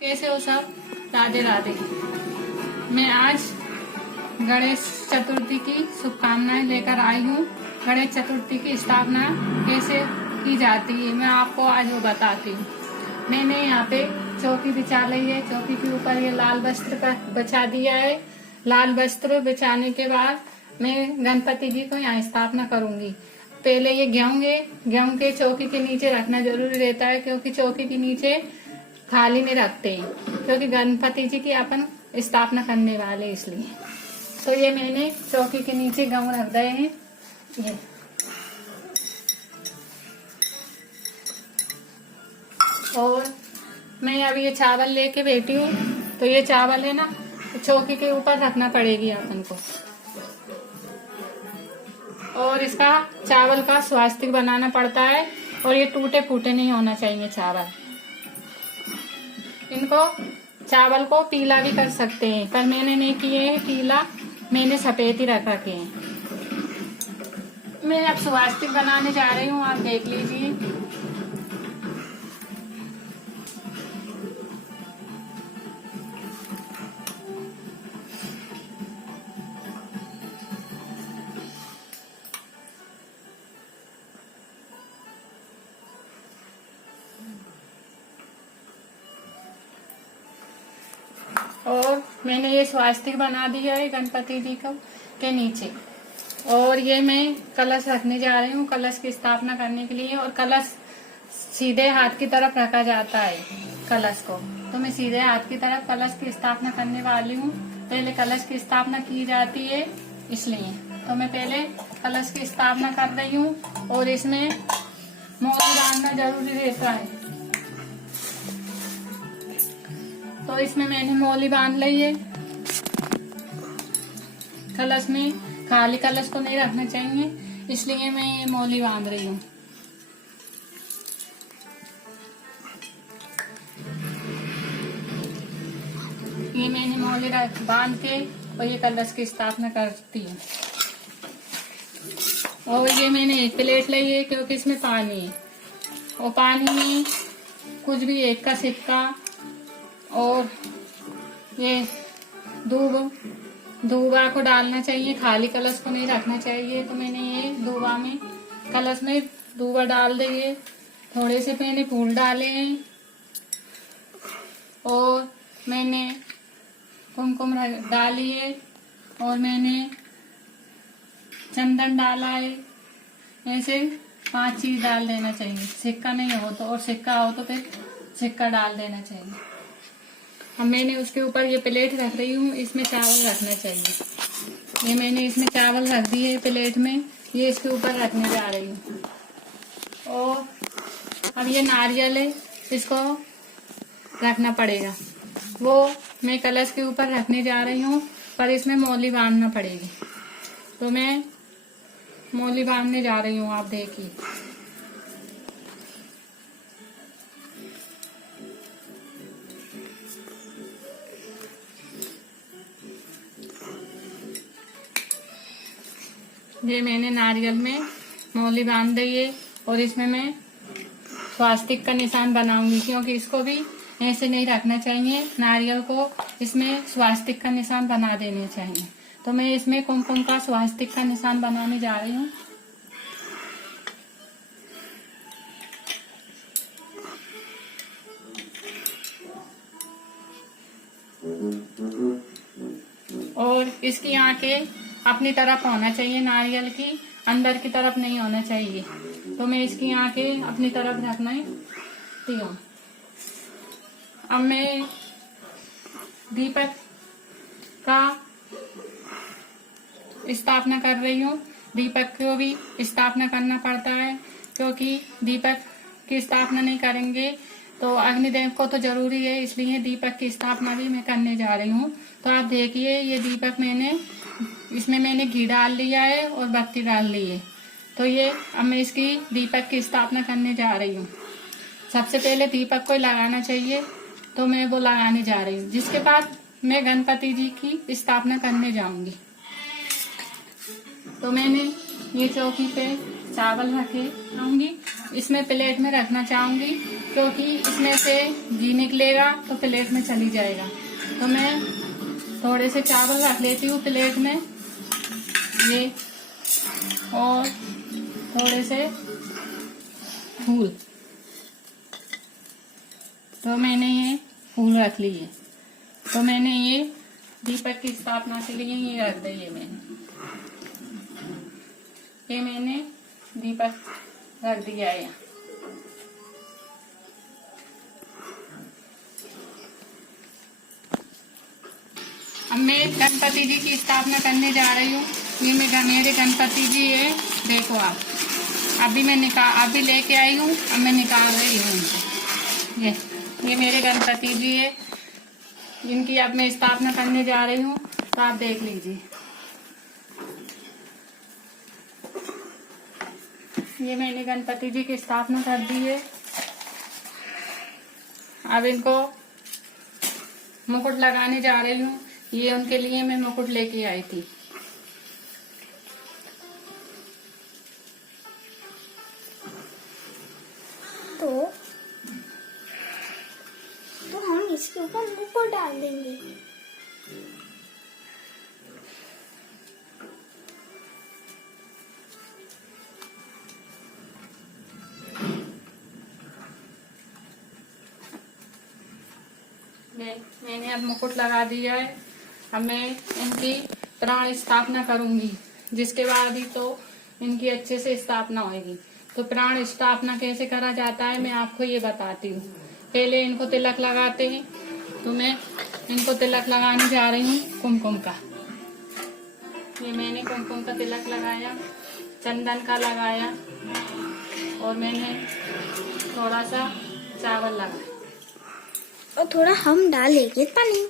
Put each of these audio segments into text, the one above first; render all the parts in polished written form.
कैसे हो सब। राधे राधे। मैं आज गणेश चतुर्थी की शुभकामनाएं लेकर आई हूँ। गणेश चतुर्थी की स्थापना कैसे की जाती है मैं आपको आज वो बताती हूँ। मैंने यहाँ पे चौकी बिछा ली है। चौकी के ऊपर ये लाल वस्त्र का बिछा दिया है। लाल वस्त्र बिछाने के बाद मैं गणपति जी को यहाँ स्थापना करूंगी। पहले ये गेहूं के चौकी के नीचे रखना जरूरी रहता है, क्योंकि चौकी के नीचे थाली में रखते हैं, क्योंकि गणपति जी की अपन स्थापना करने वाले इसलिए। तो ये मैंने चौकी के नीचे गेहूं रख दिए हैं। ये और मैं अभी ये चावल लेके बैठी हूँ। तो ये चावल है ना, चौकी के ऊपर रखना पड़ेगी अपन को। और इसका चावल का स्वास्तिक बनाना पड़ता है, और ये टूटे फूटे नहीं होना चाहिए चावल। इनको चावल को पीला भी कर सकते हैं, पर मैंने नहीं किए हैं पीला, मैंने सफेद ही रख रखे हैं। मैं अब स्वास्तिक बनाने जा रही हूँ, आप देख लीजिए। और मैंने ये स्वास्तिक बना दिया है गणपति जी को के नीचे। और ये मैं कलश रखने जा रही हूँ कलश की स्थापना करने के लिए। और कलश सीधे हाथ की तरफ रखा जाता है कलश को, तो मैं सीधे हाथ की तरफ कलश की स्थापना करने वाली हूँ। पहले कलश की स्थापना की जाती है इसलिए, तो मैं पहले कलश की स्थापना कर रही हूँ। और इसमें मोती बांधना जरूरी रहता है, तो इसमें मैंने मौली बांध ली है। कलश में खाली कलश को नहीं रखना चाहिए, इसलिए मैं ये मौली बांध रही हूँ। ये मैंने मौली बांध के और ये कलश की स्थापना करती हूँ। और ये मैंने एक प्लेट ली है, क्योंकि इसमें पानी है, और पानी में कुछ भी एक का सिक्का और ये दूबा को डालना चाहिए, खाली कलश को नहीं रखना चाहिए। तो मैंने ये दूबा में कलश में दूबा डाल दिए। थोड़े से मैंने फूल डाले हैं, और मैंने कुमकुम डाली है, और मैंने चंदन डाला है। ऐसे 5 चीज डाल देना चाहिए। सिक्का नहीं हो तो, और सिक्का हो तो फिर सिक्का डाल देना चाहिए। अब मैंने उसके ऊपर ये प्लेट रख रही हूँ, इसमें चावल रखना चाहिए। ये मैंने इसमें चावल रख दिए प्लेट में, ये इसके ऊपर रखने जा रही हूँ। और अब ये नारियल है, इसको रखना पड़ेगा। वो मैं कलश के ऊपर रखने जा रही हूँ, पर इसमें मौली बांधना पड़ेगी। तो मैं मौली बांधने जा रही हूँ, आप देखिए। ये मैंने नारियल में मौली बांध दी है, और इसमें मैं स्वास्तिक का निशान बनाऊंगी, क्योंकि इसको भी ऐसे नहीं रखना चाहिए। नारियल को इसमें स्वास्तिक का निशान बना देने चाहिए। तो मैं इसमें कुमकुम का स्वास्तिक का निशान बनाने जा रही हूँ। और इसकी आंखें अपनी तरफ होना चाहिए, नारियल की अंदर की तरफ नहीं होना चाहिए। तो मैं इसकी आंखें अपनी तरफ रखना हूँ। अब मैं दीपक का स्थापना कर रही हूँ। दीपक को भी स्थापना करना पड़ता है, क्योंकि दीपक की स्थापना नहीं करेंगे तो अग्निदेव को तो जरूरी है, इसलिए दीपक की स्थापना भी मैं करने जा रही हूँ। तो आप देखिए, ये दीपक इसमें मैंने घी डाल लिया है और बत्ती डाल ली है। तो ये अब मैं इसकी दीपक की स्थापना करने जा रही हूँ। सबसे पहले दीपक को लगाना चाहिए, तो मैं वो लगाने जा रही हूँ। जिसके बाद मैं गणपति जी की स्थापना करने जाऊंगी। तो मैंने ये चौकी पे चावल रखे आऊंगी। इसमें प्लेट में रखना चाहूंगी क्योंकि इसमें से घी निकलेगा तो प्लेट में चली जाएगा। तो मैं थोड़े से चावल रख लेती हूँ प्लेट में, ये, और थोड़े से फूल। तो मैंने ये फूल रख लिए। तो मैंने ये दीपक की स्थापना के लिए ये रख दिए। मैंने दीपक रख दिया है। अब मैं गणपति जी की स्थापना करने जा रही हूँ। ये मेरे गणपति जी है, देखो आप। अभी लेके आई हूँ, अब मैं निकाल रही हूँ इनको। ये मेरे गणपति जी है, इनकी अब मैं स्थापना करने जा रही हूँ, तो आप देख लीजिए। ये मैंने गणपति जी की स्थापना कर दी है। अब इनको मुकुट लगाने जा रही हूँ। ये उनके लिए मैं मुकुट लेके आई थी। तो हम इसके ऊपर मुकुट डाल देंगे। मैंने अब मुकुट लगा दिया है। अब मैं इनकी प्राण स्थापना करूंगी, जिसके बाद ही तो इनकी अच्छे से स्थापना होगी। तो प्राण स्थापना कैसे करा जाता है मैं आपको ये बताती हूँ। पहले इनको तिलक लगाते हैं, तो मैं इनको तिलक लगाने जा रही हूँ कुमकुम का। ये मैंने कुमकुम का तिलक लगाया, चंदन का लगाया, और मैंने थोड़ा सा चावल लगाया और थोड़ा हम डालेंगे पानी।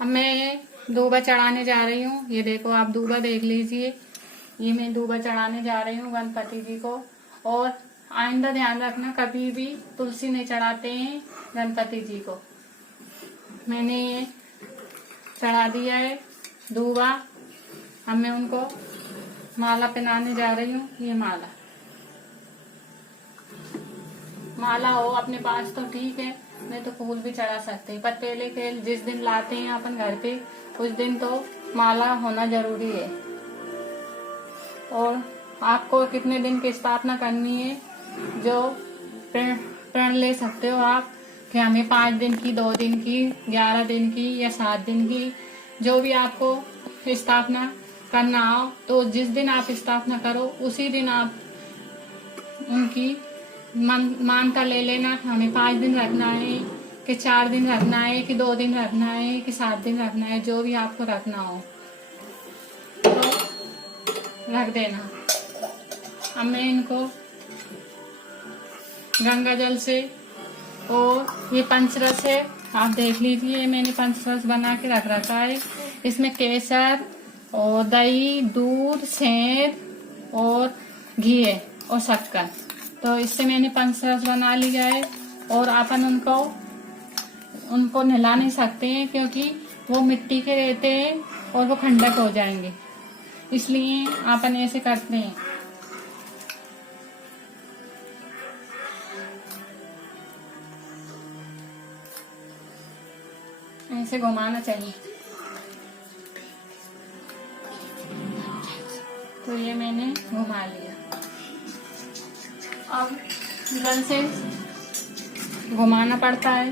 अब मैं दूबा चढ़ाने जा रही हूँ। ये देखो आप, दूबा देख लीजिए। ये मैं दूबा चढ़ाने जा रही हूँ गणपति जी को। और आइंदा ध्यान रखना, कभी भी तुलसी नहीं चढ़ाते हैं गणपति जी को। मैंने ये चढ़ा दिया है दूबा। अब मैं उनको माला पहनाने जा रही हूँ। ये माला हो अपने पास तो ठीक है, नहीं तो फूल भी चढ़ा सकते हैं। पर पहले के जिस दिन लाते हैं अपन घर पे, उस दिन तो माला होना जरूरी है। और आपको कितने दिन की स्थापना करनी है, जो प्रण ले सकते हो आप कि हमें 5 दिन की, 2 दिन की, 11 दिन की या 7 दिन की, जो भी आपको स्थापना करना हो। तो जिस दिन आप स्थापना करो उसी दिन आप उनकी मानता ले लेना। हमें 5 दिन रखना है कि 4 दिन रखना है कि 2 दिन रखना है कि 7 दिन रखना है, जो भी आपको रखना हो तो रख देना। अब मैं इनको गंगा जल से, और ये पंचरस है, आप देख लीजिए। मैंने पंचरस बना के रख रखा है। इसमें केसर और दही, दूध, सेंध और घी है और शक्कर। तो इससे मैंने पंचरस बना लिया है। और अपन उनको नहला नहीं सकते हैं क्योंकि वो मिट्टी के रहते हैं और वो खंडक हो जाएंगे, इसलिए अपन ऐसे करते हैं। ऐसे घुमाना चाहिए। तो ये मैंने घुमा लिया। अब जल से घुमाना पड़ता है,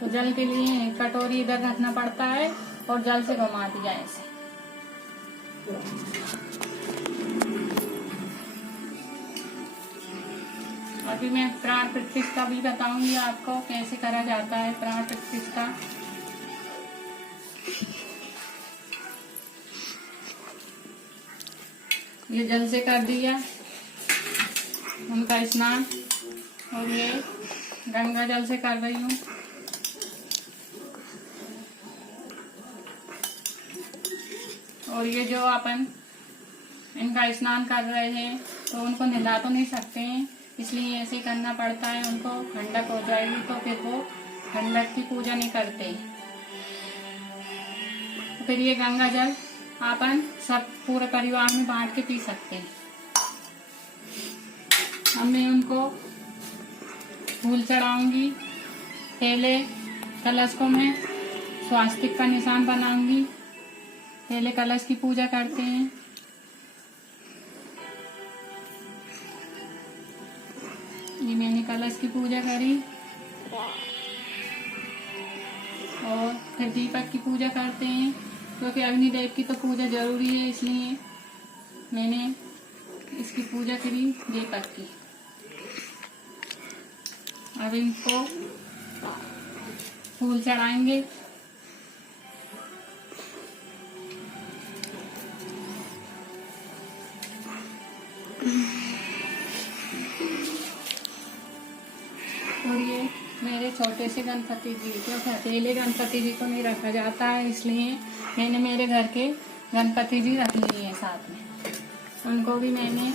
तो जल के लिए कटोरी इधर रखना पड़ता है और जल से घुमा दिया ऐसे। अभी मैं प्राण प्रतिष्ठा भी बताऊंगी आपको कैसे करा जाता है प्राण प्रतिष्ठा। ये जल से कर दिया उनका स्नान, और ये गंगा जल से कर रही हूँ। और ये जो अपन इनका स्नान कर रहे हैं तो उनको नहला तो नहीं सकते हैं, इसलिए ऐसे करना पड़ता है। उनको ठंडक हो जाएगी तो फिर वो ठंडक की पूजा नहीं करते। तो फिर ये गंगा जल अपन सब पूरे परिवार में बांट के पी सकते हैं। अब मैं उनको फूल चढ़ाऊंगी। पहले कलश को मैं स्वास्तिक का निशान बनाऊंगी। पहले कलश की पूजा करते हैं। ये मैंने कलश की पूजा करी और फिर दीपक की पूजा करते हैं, क्योंकि अग्निदेव की तो पूजा जरूरी है, इसलिए मैंने इसकी पूजा करी दीपक की। अब इनको फूल चढ़ाएंगे। और ये मेरे छोटे से गणपति जी, क्योंकि अकेले गणपति जी को नहीं रखा जाता है, इसलिए मैंने मेरे घर के गणपति जी रख लिए हैं साथ में। उनको भी मैंने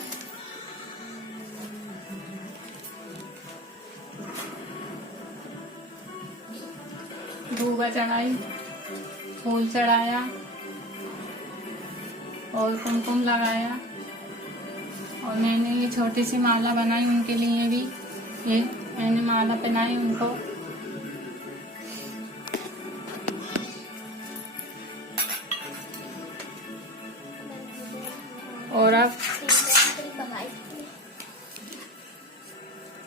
धूबा चढ़ाई, फूल चढ़ाया और कुमकुम लगाया। और मैंने ये छोटी सी माला बनाई उनके लिए भी। ये मैंने माला पहनाई उनको। और अब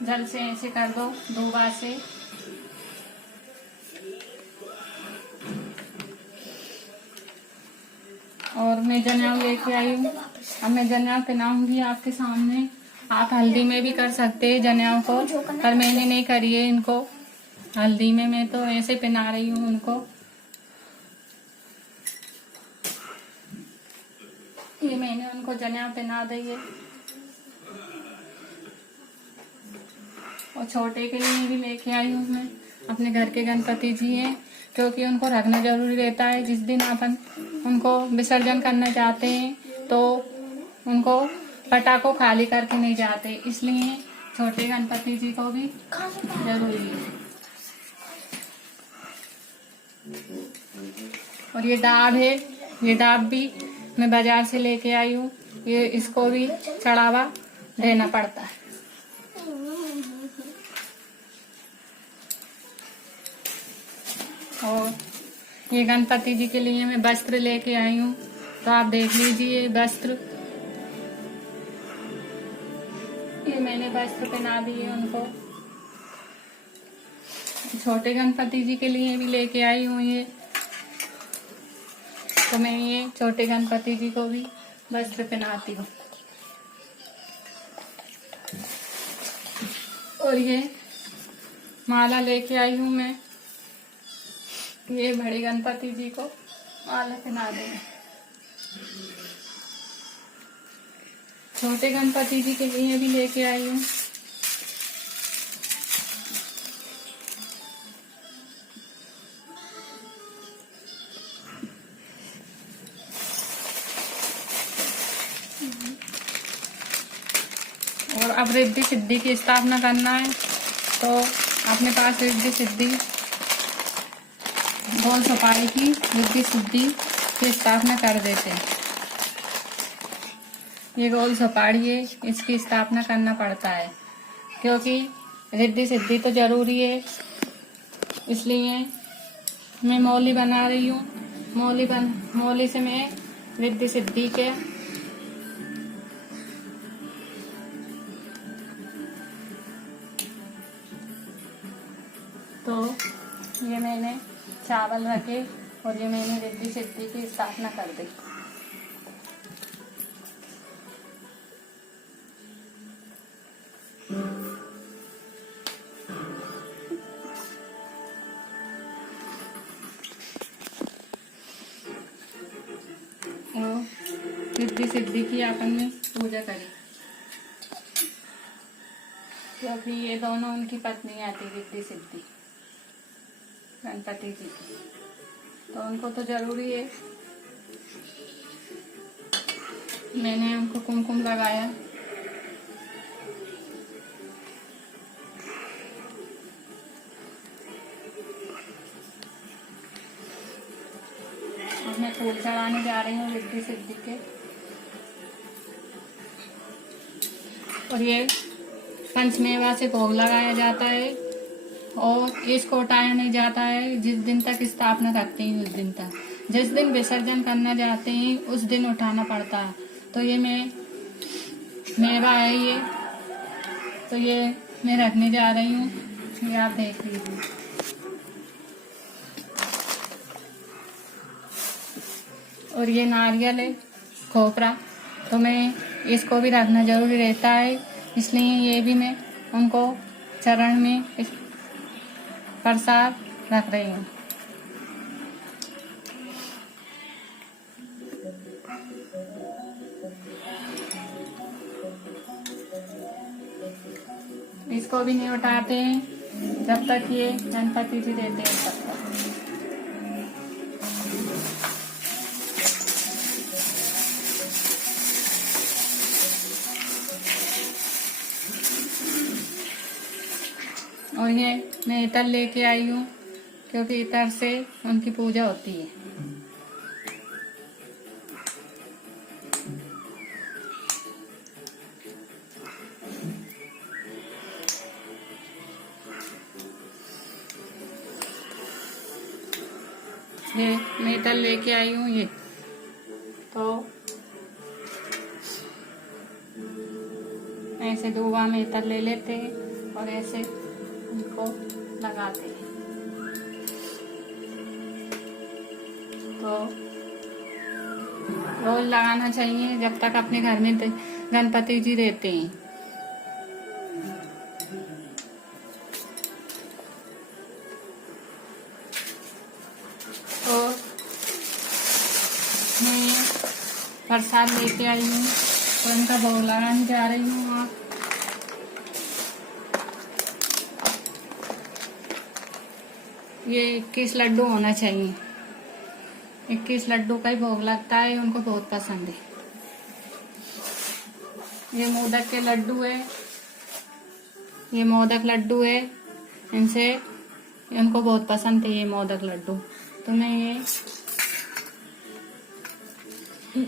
जल से ऐसे कर दो, धूबा से। और मैं जनेऊ लेके आई हूँ। अब मैं जनेऊ पहनाऊंगी आपके सामने। आप हल्दी में भी कर सकते हैं जनेऊ को, पर मैंने नहीं करी है इनको हल्दी में। मैं तो ऐसे पहना रही हूँ उनको। ये मैंने उनको जनेऊ पहना दी है। और छोटे के लिए भी लेके आई हूँ मैं। अपने घर के गणपति जी हैं, क्योंकि उनको रखना जरूरी रहता है। जिस दिन अपन उनको विसर्जन करना चाहते हैं तो उनको पटाखों खाली करके नहीं जाते, इसलिए छोटे गणपति जी को भी जरूरी है। और ये डाब है, ये डाब भी मैं बाजार से लेके आई हूँ। ये इसको भी चढ़ावा देना पड़ता है। और ये गणपति जी के लिए मैं वस्त्र लेके आई हूँ, तो आप देख लीजिए वस्त्र। ये मैंने वस्त्र पहना दिए उनको। छोटे गणपति जी के लिए भी लेके आई हूँ ये, तो मैं ये छोटे गणपति जी को भी वस्त्र पहनाती हूँ। और ये माला लेके आई हूँ मैं। ये बड़े गणपति जी को माला पहना देंगे। छोटे गणपति जी के लिए भी लेके आई हूँ। और अब रिद्धि सिद्धि की स्थापना करना है, तो अपने पास रिद्धि सिद्धि गोल सुपारी की रिद्धि सिद्धि की स्थापना कर देते हैं। ये गोल सुपारी है, इसकी स्थापना करना पड़ता है, क्योंकि रिद्धि सिद्धि तो जरूरी है। इसलिए मैं मौली बना रही हूँ। मौली से मैं रिद्धि सिद्धि के तो ये मैंने चावल रखे और ये मैंने रिद्धि सिद्धि की स्थापना कर दी। और रिद्धि सिद्धि की अपन ने पूजा करी, क्योंकि ये दोनों उनकी पत्नी आती रिद्धि सिद्धि गणपति जी की, तो उनको तो जरूरी है। मैंने उनको कुमकुम लगाया अब मैं फूल चढ़ाने जा रही हूँ रिद्धि सिद्धि के। और ये पंचमेवा से भोग लगाया जाता है और इसको उठाया नहीं जाता है जिस दिन तक स्थापना रखते हैं उस दिन तक। जिस दिन विसर्जन करना चाहते हैं उस दिन उठाना पड़ता है। तो ये मेवा है ये, तो ये मैं रखने जा रही हूँ, ये आप देख लीजिए। और ये नारियल है, खोपरा, तो मैं इसको भी रखना जरूरी रहता है, इसलिए ये भी मैं उनको चरण में प्रसाद रख रही हूँ। इसको भी नहीं उठाते हैं जब तक ये गणपति जी देते हैं तब तक। और ये मैं इतर लेके आई हूँ क्योंकि इतर से उनकी पूजा होती है। ये मैं इतर लेके आई हूँ ये, तो ऐसे दूबा में इतर ले लेते हैं और ऐसे उनको लगाते हैं। तो रोज लगाना चाहिए जब तक अपने घर में गणपति जी रहते हैं। तो मैं प्रसाद लेके आई हूँ तो उनका भोग लगाने जा रही हूँ। आप ये 21 लड्डू होना चाहिए, 21 लड्डू का ही भोग लगता है, उनको बहुत पसंद है। ये मोदक के लड्डू है, ये मोदक लड्डू है, इनसे उनको बहुत पसंद है ये मोदक लड्डू। तो मैं ये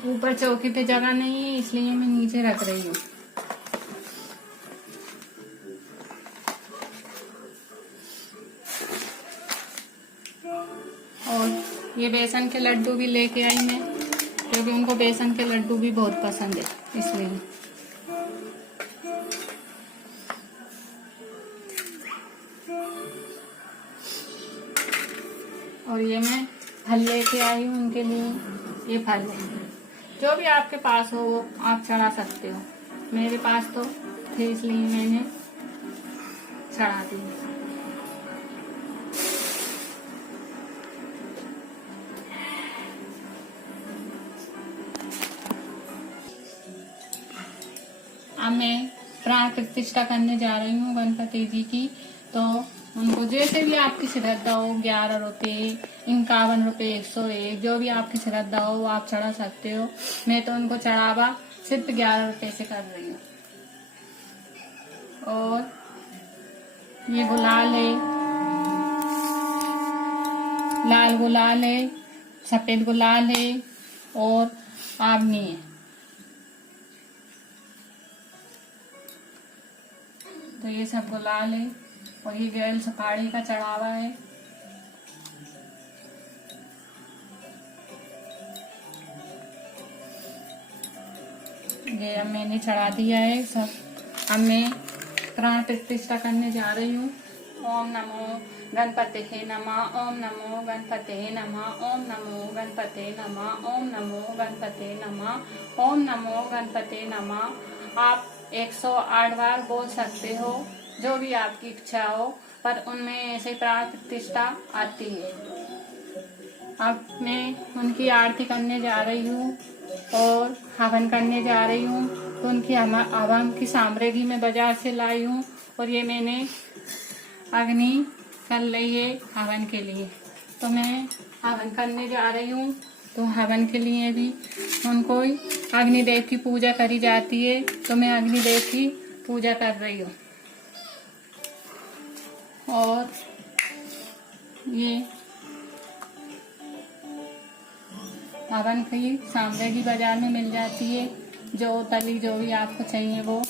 ऊपर चौकी पे जगह नहीं है इसलिए मैं नीचे रख रही हूँ। और ये बेसन के लड्डू भी लेके आई मैं क्योंकि उनको बेसन के लड्डू भी बहुत पसंद है इसलिए। और ये मैं फल लेके आई हूँ उनके लिए, ये फल है, जो भी आपके पास हो वो आप चढ़ा सकते हो। मेरे पास तो थे इसलिए मैंने चढ़ा दिए। अब मैं प्राण प्रतिष्ठा करने जा रही हूँ गणपति जी की। तो उनको जैसे भी आपकी श्रद्धा हो, 11 रुपये, 51 रुपये, 101, जो भी आपकी श्रद्धा हो वो आप चढ़ा सकते हो। मैं तो उनको चढ़ावा सिर्फ 11 रुपये से कर रही हूँ। और ये गुलाल है, लाल गुलाल है, सफेद गुलाल है और आबनी है। तो ये सब गुलाल है और ये गैल सुपारी का चढ़ावा है। ये अब मैंने चढ़ा दिया है सब। अब मैं प्राण प्रतिष्ठा करने जा रही हूँ। ओम नमो गणपते नमः, ओम नमो गणपते नमः, ओम नमो गणपते नमः, ओम नमो गणपते नमः, ओम नमो गणपते नमः। आप 108 बार बोल सकते हो, जो भी आपकी इच्छा हो, पर उनमें ऐसे प्राण प्रतिष्ठा आती है। अब मैं उनकी आरती करने जा रही हूँ और हवन करने जा रही हूँ। तो उनकी हवन की सामग्री मैं बाजार से लाई हूँ और ये मैंने अग्नि कर ली है हवन के लिए। तो मैं हवन करने जा रही हूँ। तो हवन के लिए भी उनको अग्निदेव की पूजा करी जाती है, तो मैं अग्निदेव की पूजा कर रही हूँ। और ये हवन की सामग्री बाजार में मिल जाती है, जो तली जो भी आपको चाहिए वो।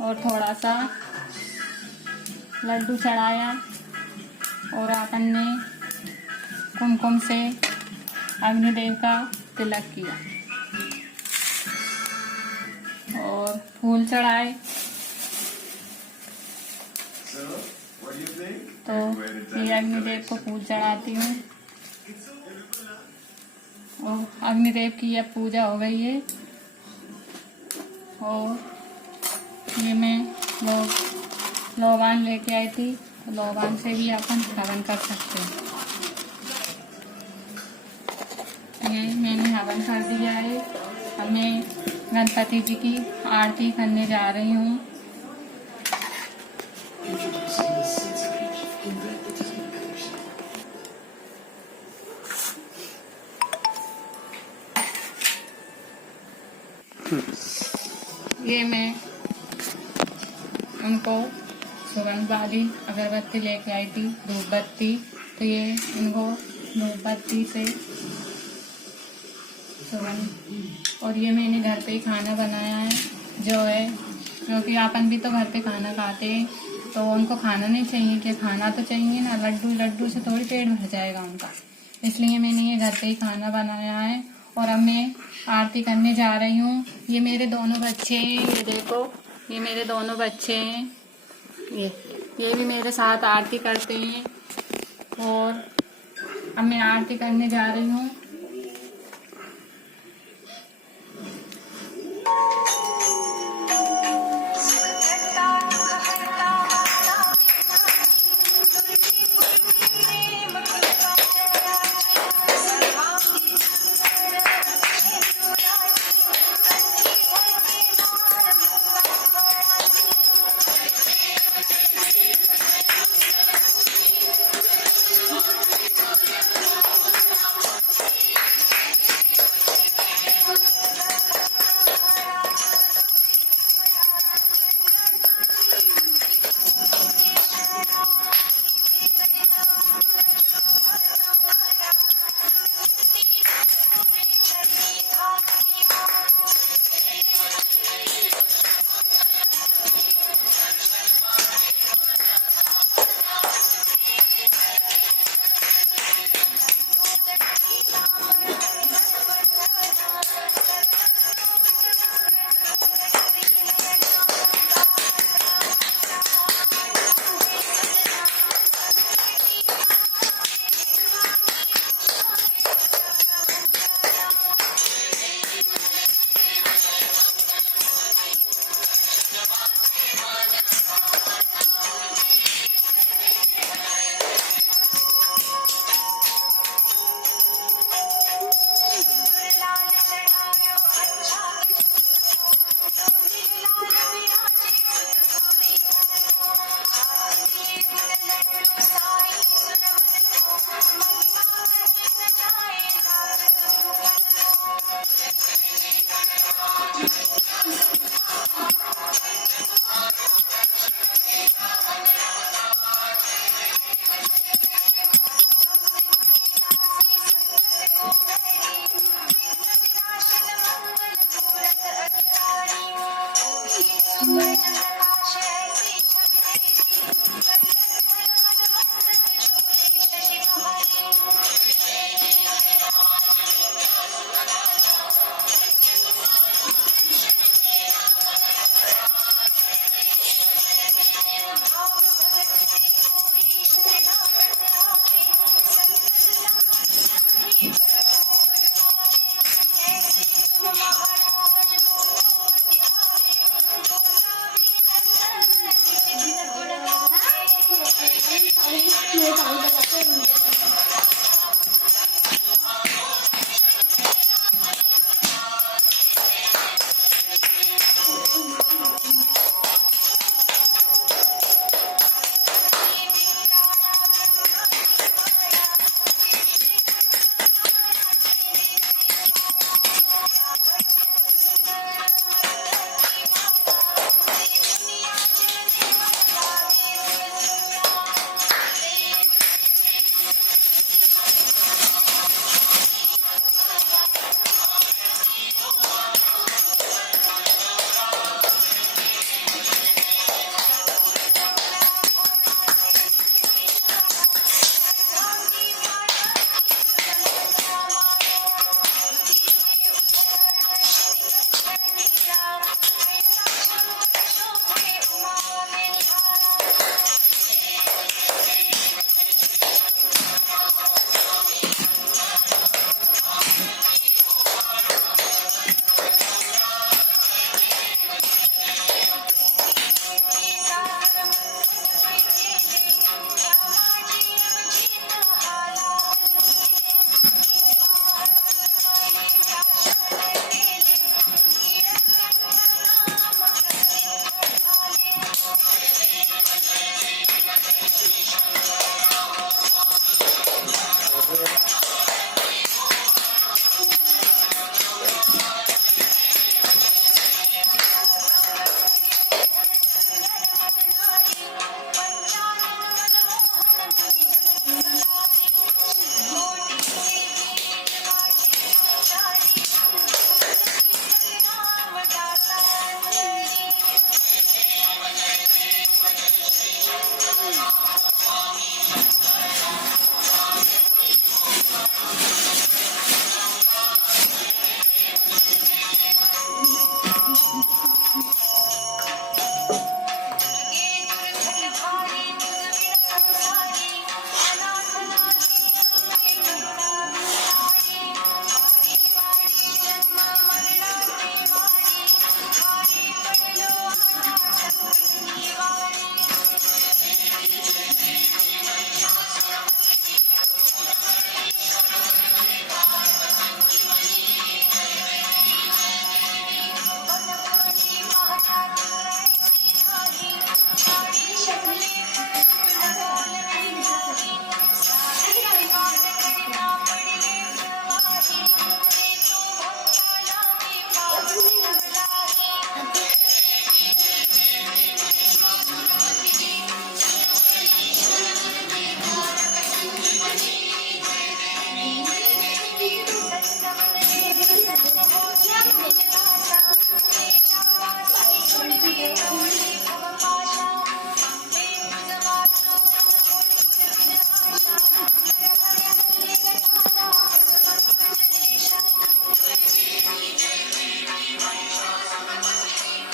और थोड़ा सा लड्डू चढ़ाया और अपन ने कुमकुम से अग्निदेव का तिलक किया और फूल चढ़ाए। तो ये अग्निदेव को फूल चढ़ाती हूँ और अग्निदेव की अब पूजा हो गई है। और ये मैं लौवान लेके आई थी, तो लौवान से भी अपन हवन कर सकते हैं। ये मैंने हवन कर दिया है। अब मैं गणपति जी की आरती करने जा रही हूँ। ये मैं उनको सुगंध वाली अगरबत्ती लेके आई थी, धूप बत्ती। तो ये इनको धूप बत्ती से सुगंध। और ये मैंने घर पे ही खाना बनाया है, जो है क्योंकि अपन भी तो घर पे खाना खाते हैं, तो उनको खाना नहीं चाहिए कि खाना तो चाहिए ना, लड्डू से थोड़ी पेट भर जाएगा उनका। इसलिए मैंने ये घर पे ही खाना बनाया है। और अब मैं आरती करने जा रही हूँ। ये मेरे दोनों बच्चे हैं, ये देखो, ये मेरे दोनों बच्चे हैं। ये भी मेरे साथ आरती करते हैं। और अब मैं आरती करने जा रही हूँ।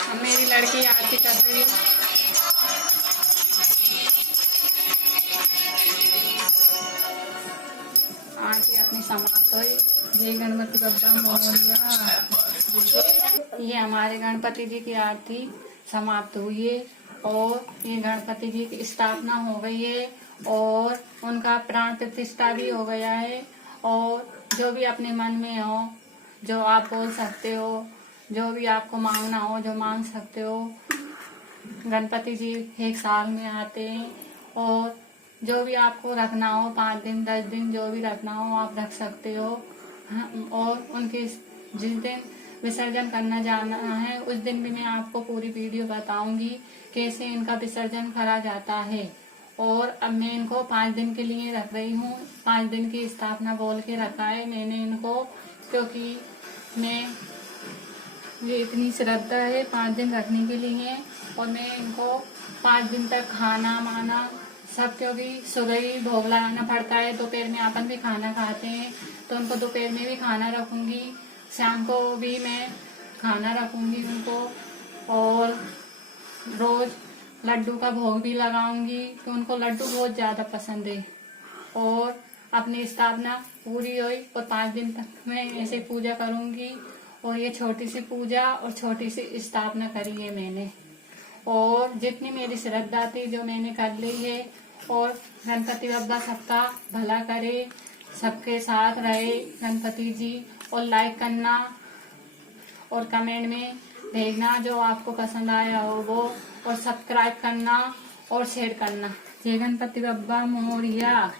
अब मेरी लड़की आरती कर रही है। आरती अपनी समाप्त हुई। जय गणपति बप्पा मोरया। ये हमारे गणपति जी की आरती समाप्त हुई है और ये गणपति जी की स्थापना हो गई है और उनका प्राण प्रतिष्ठा भी हो गया है। और जो भी अपने मन में हो, जो आप बोल सकते हो, जो भी आपको मांगना हो, जो मांग सकते हो। गणपति जी एक साल में आते हैं और जो भी आपको रखना हो, 5 दिन 10 दिन जो भी रखना हो आप रख सकते हो। और उनके जिस दिन विसर्जन करना जाना है उस दिन भी मैं आपको पूरी वीडियो बताऊंगी कैसे इनका विसर्जन करा जाता है। और अब मैं इनको 5 दिन के लिए रख रही हूँ। 5 दिन की स्थापना बोल के रखा है मैंने इनको, क्योंकि मैं ये इतनी श्रद्धा है 5 दिन रखने के लिए। और मैं इनको 5 दिन तक खाना माना सब, क्योंकि सुबह ही भोग लगाना पड़ता है, दोपहर में अपन भी खाना खाते हैं तो उनको दोपहर में भी खाना रखूंगी, शाम को भी मैं खाना रखूंगी उनको। और रोज लड्डू का भोग भी लगाऊंगी तो उनको लड्डू बहुत ज्यादा पसंद है। और अपनी स्थापना पूरी हुई और 5 दिन तक मैं ऐसे पूजा करूंगी। और ये छोटी सी पूजा और छोटी सी स्थापना करी है मैंने, और जितनी मेरी श्रद्धा थी जो मैंने कर ली है। और गणपति बप्पा सबका भला करे, सबके साथ रहे गणपति जी। और लाइक करना और कमेंट में भेजना जो आपको पसंद आया हो वो, और सब्सक्राइब करना और शेयर करना। जय गणपति बप्पा मोरया।